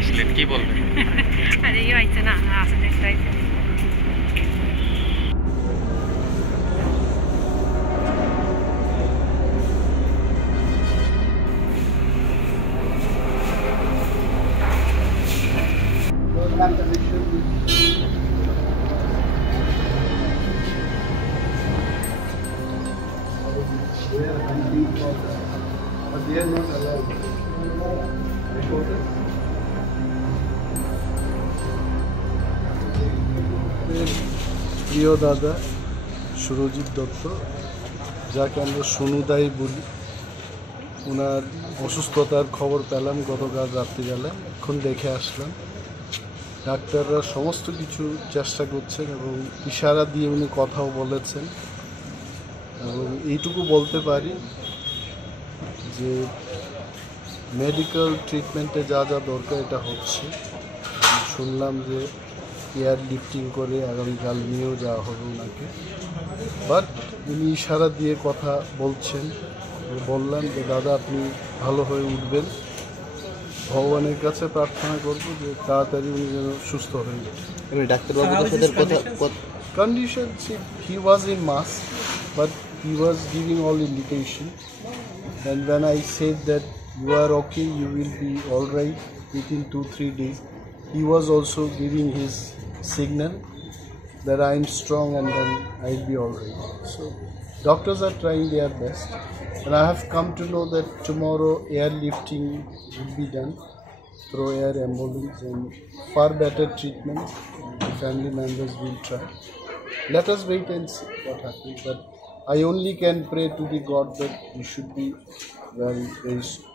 আসলেন কি বলবেন? আরে এই হইছে না আসলে দেখতেই But they are not allowed. প্রিয় দাদা সুরজিৎ দত্ত, যাকে আমরা সোনুদাই বলি, ওনার অসুস্থতার খবর পেলাম গতকাল রাত্রিবেলা। এখন দেখে আসলাম। ডাক্তাররা সমস্ত কিছু চেষ্টা করছেন এবং ইশারা দিয়ে উনি কথাও বলেছেন। এবং এইটুকু বলতে পারি যে মেডিকেল ট্রিটমেন্টে যা যা দরকার এটা হচ্ছে। শুনলাম যে এয়ার লিফটিং করে আগামীকাল নিয়েও যাওয়া হবে ওনাকে। বাট উনি ইশারা দিয়ে কথা বলছেন। বললাম যে দাদা আপনি ভালো হয়ে উঠবেন, ভগবানের কাছে প্রার্থনা করবো যে তাড়াতাড়ি উনি যেন সুস্থ হয়ে যায়। ডাক্তারবাবুর Condition, see, he was in mass, but he was giving all indication. And when I said that you are okay, you will be all right within 2-3 days, he was also giving his signal that I am strong and then I'll be all right. So doctors are trying their best, and I have come to know that tomorrow airlifting will be done through air ambulance and far better treatment. The family members will try. Let us wait and see what happens. But I only can pray to the God that you should be well very soon.